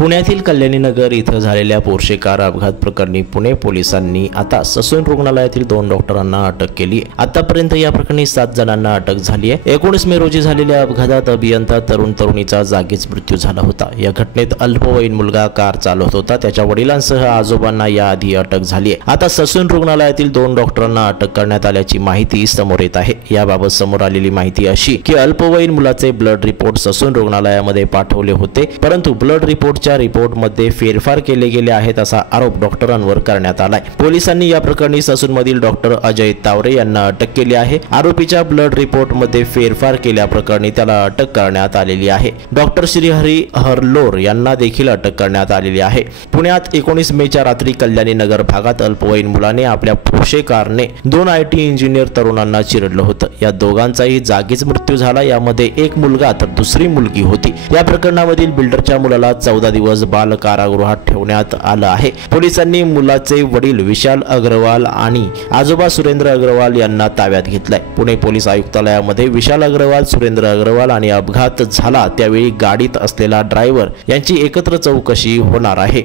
पुण्यातील कल्याणीनगर इथं झालेल्या पोर्शे कार अपघात प्रकरणी पुणे पोलिसांनी आता ससून रुग्णालयातील 2 डॉक्टरांना अटक केली आहे। आतापर्यंत या प्रकरणी 7 जणांना अटक झाली आहे। 19 मे रोजी झालेल्या अपघातात अभियंता तरुणीचा जागीच मृत्यू झाला होता। या घटनेत अल्पवयीन मुलगा कार चालवत होता। त्याच्या वडिलांसह आजोबांना याआधी अटक झाली आहे। आता ससून रुग्णालयातील 2 डॉक्टरांना अटक करण्यात आल्याची माहिती समोर येत आहे। याबाबत समोर आलेली माहिती अशी की अल्पवयीन मुलाचे ब्लड रिपोर्ट ससून रुग्णालयामध्ये पाठवले होते, परंतु ब्लड रिपोर्टच्या रिपोर्टमध्ये फेरफार केले गेले आहेत असा आरोप डॉक्टरांवर करण्यात आलाय। पोलिसांनी या प्रकरणी ससूनमधील डॉक्टर अजय तावरे यांना अटक केली आहे। आरोपीच्या ब्लड रिपोर्टमध्ये फेरफार केल्याप्रकरणी त्याला अटक करण्यात आलेली आहे। डॉक्टर श्रीहरी हरलोर यांना देखील अटक करण्यात आलेली आहे। पुण्यात 19 मेच्या रात्री कल्याणी नगर भागात अल्पवयीन मुलाने आपल्या पोर्शे कारने 2 IT इंजिनियर तरुणांना चिरडलं होतं। या दोघांचाही जागीच मृत्यू झाला। यामध्ये एक मुलगा तर दुसरी मुलगी होती। या प्रकरणामधील बिल्डरच्या मुलाला 14 दिवस बाल कारागृहात ठेवण्यात आलं आहे। पोलिसांनी मुलाचे वडील विशाल अग्रवाल आणि आजोबा सुरेंद्र अग्रवाल यांना ताब्यात घेतलंय। पुणे पोलीस आयुक्तालयामध्ये विशाल अग्रवाल, सुरेंद्र अग्रवाल आणि अपघात झाला त्यावेळी गाडीत असलेला ड्रायव्हर यांची एकत्र चौकशी होणार आहे।